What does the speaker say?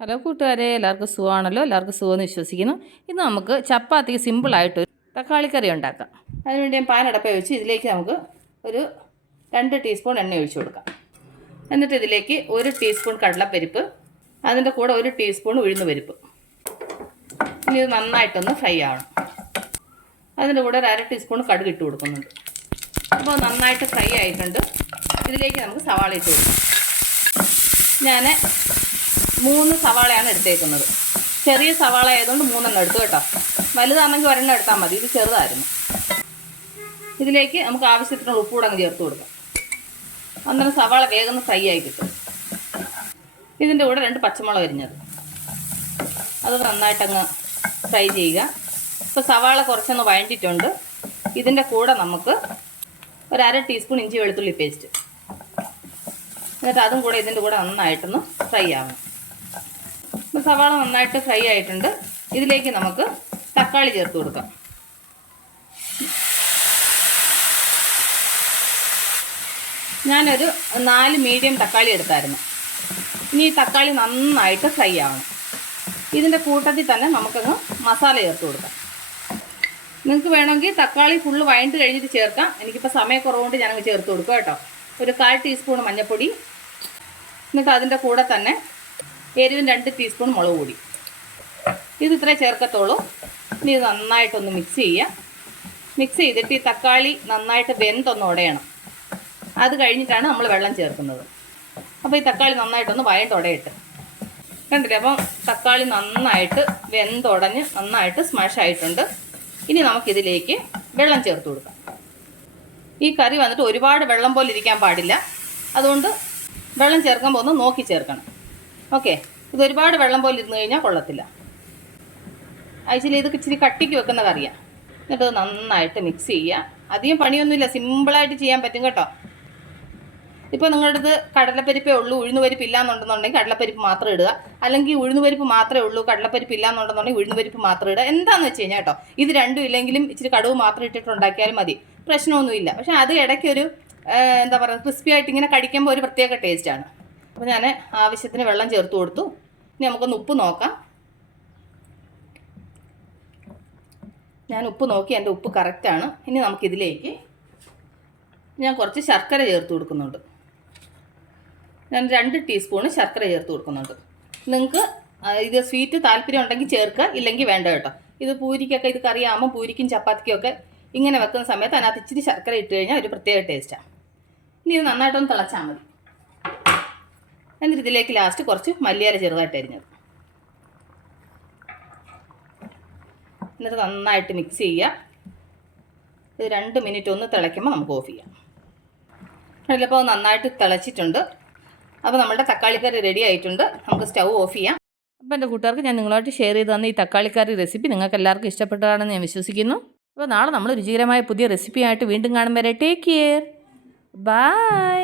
Hello കൂട്ടുകാരെ എല്ലാവർക്കും സുഖമാണല്ലോ? എല്ലാവർക്കും സുഖമെന്ന് വിശ്വസിക്കുന്നു. ഇന്ന് നമുക്ക് ചപ്പാത്തിക്ക് സിമ്പിളായിട്ട് ഒരു തക്കാളിക്കറി ഉണ്ടാക്കാം. അതിനുവേണ്ടി ഞാൻ പാനടപ്പ വെച്ച് ഇതിലേക്ക് നമുക്ക് ഒരു രണ്ട് ടീസ്പൂൺ എണ്ണ ഒഴിച്ചു കൊടുക്കാം. എന്നിട്ട് ഇതിലേക്ക് ഒരു ടീസ്പൂൺ കടലപ്പരിപ്പ് അതിന്റെ കൂടെ ഒരു ടീസ്പൂൺ ഉഴുന്ന് പരിപ്പ് ഇനി ഇത് നന്നായിട്ടൊന്ന് ഫ്രൈ ആവണം. അതിന്റെ കൂടെ ഒരു അര ടീസ്പൂൺ കടുക് ഇട്ട് കൊടുക്കുന്നുണ്ട്. അപ്പോൾ നന്നായിട്ട് ഫ്രൈ ആയിട്ടുണ്ട്. ഇതിലേക്ക് നമുക്ക് സവാള ഇട്ട് കൊടുക്കാം. ഞാൻ മൂന്ന് സവാളയാണ് എടുത്തേക്കുന്നത്. ചെറിയ സവാള ആയതുകൊണ്ട് മൂന്നെണ്ണം എടുത്തു കേട്ടോ. വലുതാണെങ്കിൽ ഒരെണ്ണം എടുത്താൽ മതി. ഇത് ചെറുതായിരുന്നു. ഇതിലേക്ക് നമുക്ക് ആവശ്യത്തിനുള്ള ഉപ്പ് കൂടെ അങ്ങ് ചേർത്ത് കൊടുക്കാം. അന്നേരം സവാള വേഗം ഫ്രൈ ആയി കിട്ടും. ഇതിന്റെ കൂടെ രണ്ട് പച്ചമുളക് അരിഞ്ഞത്. അത് നന്നായിട്ടങ്ങ് ഫ്രൈ ചെയ്യുക. ഇപ്പോൾ സവാള കുറച്ചൊന്ന് വഴണ്ടിട്ടുണ്ട് ഇതിന്റെ കൂടെ നമുക്ക് ഒരു അര ടീസ്പൂൺ ഇഞ്ചി വെളുത്തുള്ളി പേസ്റ്റ്. എന്നിട്ട് അതും കൂടെ ഇതിന്റെ കൂടെ നന്നായിട്ടൊന്ന് ഫ്രൈ ആവണം. സവാള നന്നായിട്ട് ഫ്രൈ ആയിട്ടുണ്ട്. ഇതിലേക്ക് നമുക്ക് തക്കാളി ചേർത്ത് കൊടുക്കാം. ഞാനൊരു നാല് മീഡിയം തക്കാളി എടുത്തായിരുന്നു. ഇനി ഈ തക്കാളി നന്നായിട്ട് ഫ്രൈ ആവണം. ഇതിന്റെ കൂട്ടത്തിൽ തന്നെ നമുക്കങ്ങ് മസാല ചേർത്ത് കൊടുക്കാം. നിങ്ങൾക്ക് വേണമെങ്കിൽ തക്കാളി ഫുള്ള് വഴണ്ട് കഴിഞ്ഞിട്ട് ചേർക്കാം. എനിക്കിപ്പോൾ സമയക്കുറവുകൊണ്ട് ഞാനങ്ങ് ചേർത്ത് കൊടുക്കാം കേട്ടോ. ഒരു കാൽ ടീസ്പൂൺ മഞ്ഞൾപ്പൊടി എന്നിട്ട് അതിന്റെ കൂടെ തന്നെ എരിവും രണ്ട് ടീസ്പൂൺ മുളക് പൊടി. ഇത് ഇത്രേ ചേർക്കത്തുള്ളൂ. ഇനി ഇത് നന്നായിട്ടൊന്ന് മിക്സ് ചെയ്യുക. മിക്സ് ചെയ്തിട്ട് ഈ തക്കാളി നന്നായിട്ട് വെന്തൊന്ന് ഉടയണം അത് കഴിഞ്ഞിട്ടാണ് നമ്മൾ വെള്ളം ചേർക്കുന്നത്. അപ്പോൾ ഈ തക്കാളി നന്നായിട്ടൊന്ന് വയണ്ടുടയിട്ട് കണ്ടില്ലേ? അപ്പം തക്കാളി നന്നായിട്ട് വെന്തുടഞ്ഞ് നന്നായിട്ട് സ്മാഷ് ആയിട്ടുണ്ട്. ഇനി നമുക്കിതിലേക്ക് വെള്ളം ചേർത്ത് കൊടുക്കാം. ഈ കറി വന്നിട്ട് ഒരുപാട് വെള്ളം പോലെ ഇരിക്കാൻ പാടില്ല. അതുകൊണ്ട് വെള്ളം ചേർക്കാൻ ഒന്ന് നോക്കി ചേർക്കണം. ഓക്കെ. ഇത് ഒരുപാട് വെള്ളം പോലെ ഇരുന്ന് കഴിഞ്ഞാൽ കൊള്ളത്തില്ല. ആക്ച്വലി ഇത് ഇച്ചിരി കട്ടിക്ക് വെക്കുന്ന കറിയാണ് എന്നിട്ട് നന്നായിട്ട് മിക്സ് ചെയ്യുക അധികം പണിയൊന്നുമില്ല. സിമ്പിളായിട്ട് ചെയ്യാൻ പറ്റും കേട്ടോ. ഇപ്പോൾ നിങ്ങളുടെ അടുത്ത് കടലപ്പരിപ്പേ ഉള്ളൂ ഉഴുന്നുപരിപ്പ് ഇല്ലാന്നുണ്ടെന്നുണ്ടെങ്കിൽ കടലപ്പരിപ്പ് മാത്രം ഇടുക. അല്ലെങ്കിൽ ഉഴുന്നുപരിപ്പ് മാത്രമേ ഉള്ളൂ കടലപ്പരിപ്പ് ഇല്ലാന്നുണ്ടെന്നുണ്ടെങ്കിൽ ഉഴുന്നുപരിപ്പ് മാത്രം ഇടുക. എന്താണെന്ന് വെച്ച് കഴിഞ്ഞാൽ കേട്ടോ ഇത് രണ്ടും ഇല്ലെങ്കിലും ഇച്ചിരി കടുവ് മാത്രം ഇട്ടിട്ട് ഉണ്ടാക്കിയാലും മതി. പ്രശ്നമൊന്നുമില്ല. പക്ഷേ അത് ഇടയ്ക്കൊരു എന്താ പറയുക ക്രിസ്പി ആയിട്ട് ഇങ്ങനെ കടിക്കുമ്പോൾ ഒരു പ്രത്യേക ടേസ്റ്റാണ് അപ്പോൾ ഞാൻ ആവശ്യത്തിന് വെള്ളം ചേർത്ത് കൊടുത്തു. ഇനി നമുക്കൊന്ന് ഉപ്പ് നോക്കാം. ഞാൻ ഉപ്പ് നോക്കി എന്റെ ഉപ്പ് കറക്റ്റാണ് ഇനി നമുക്കിതിലേക്ക് ഞാൻ കുറച്ച് ശർക്കര ചേർത്ത് കൊടുക്കുന്നുണ്ട്. ഞാൻ രണ്ട് ടീസ്പൂണ് ശർക്കര ചേർത്ത് കൊടുക്കുന്നുണ്ട്. നിങ്ങൾക്ക് ഇത് സ്വീറ്റ് താല്പര്യം ഉണ്ടെങ്കിൽ ചേർക്കുക ഇല്ലെങ്കിൽ വേണ്ട കേട്ടോ. ഇത് പൂരിക്കൊക്കെ ഇത് കറിയാകുമ്പോൾ പൂരിക്കും ചപ്പാത്തിക്കൊക്കെ ഇങ്ങനെ വെക്കുന്ന സമയത്ത് അതിനകത്ത് ഇച്ചിരി ശർക്കര ഇട്ട് കഴിഞ്ഞാൽ ഒരു പ്രത്യേക ടേസ്റ്റാണ് ഇനി ഇത് നന്നായിട്ടൊന്ന് തിളച്ചാൽ മതി. എന്നിട്ട് ഇതിലേക്ക് ലാസ്റ്റ് കുറച്ച് മല്ലിയില ചെറുതായിട്ട് അരിഞ്ഞത്. എന്നിട്ട് നന്നായിട്ട് മിക്സ് ചെയ്യുക. ഇത് രണ്ട് മിനിറ്റ് ഒന്ന് തിളയ്ക്കുമ്പോൾ നമുക്ക് ഓഫ് ചെയ്യാം. അതിലപ്പോൾ നന്നായിട്ട് തിളച്ചിട്ടുണ്ട്. അപ്പോൾ നമ്മുടെ തക്കാളിക്കറി റെഡി ആയിട്ടുണ്ട്. നമുക്ക് സ്റ്റൗ ഓഫ് ചെയ്യാം. അപ്പോൾ എന്റെ കൂട്ടുകാർക്ക് ഞാൻ നിങ്ങളായിട്ട് ഷെയർ ചെയ്ത് തന്ന ഈ തക്കാളിക്കറി റെസിപ്പി നിങ്ങൾക്ക് എല്ലാവർക്കും ഇഷ്ടപ്പെട്ടതാണെന്ന് ഞാൻ വിശ്വസിക്കുന്നു. അപ്പോൾ നാളെ നമ്മൾ രുചികരമായ പുതിയ റെസിപ്പിയായിട്ട് വീണ്ടും കാണും വരെ. Take care bye